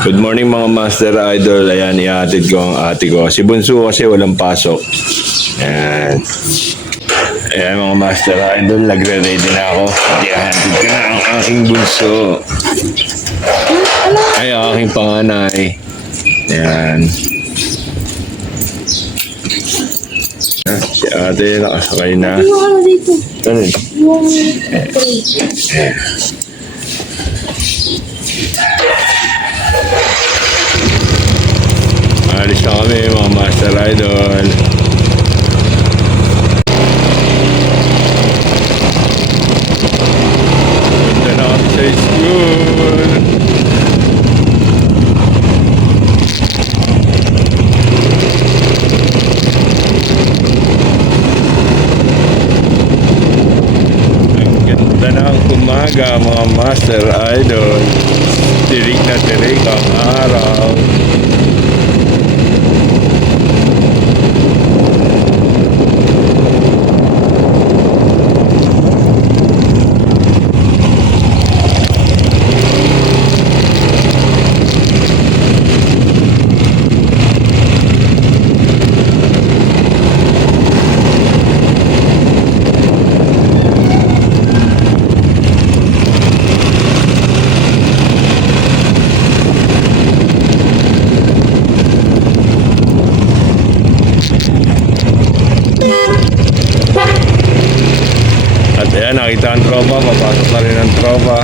Good morning mga Master Idol. Ayan, ihatid ko ang ate ko. Si Bunso kasi walang pasok. Ayan. Ayan mga Master Idol, nagre-ready na ako. Ihatid ko na ang aking bunso. Ay, ang aking panganay. Ayan. Si ate nakasakay na. Ano dito? Ano yun? Yung Alis na kami mga Master Idol. Punta na kami sa school. Ang ganda ng umaga mga Master Idol. Tirik na tirik ang araw. At ayan, nakita ang tropa, papasok na rin ang tropa.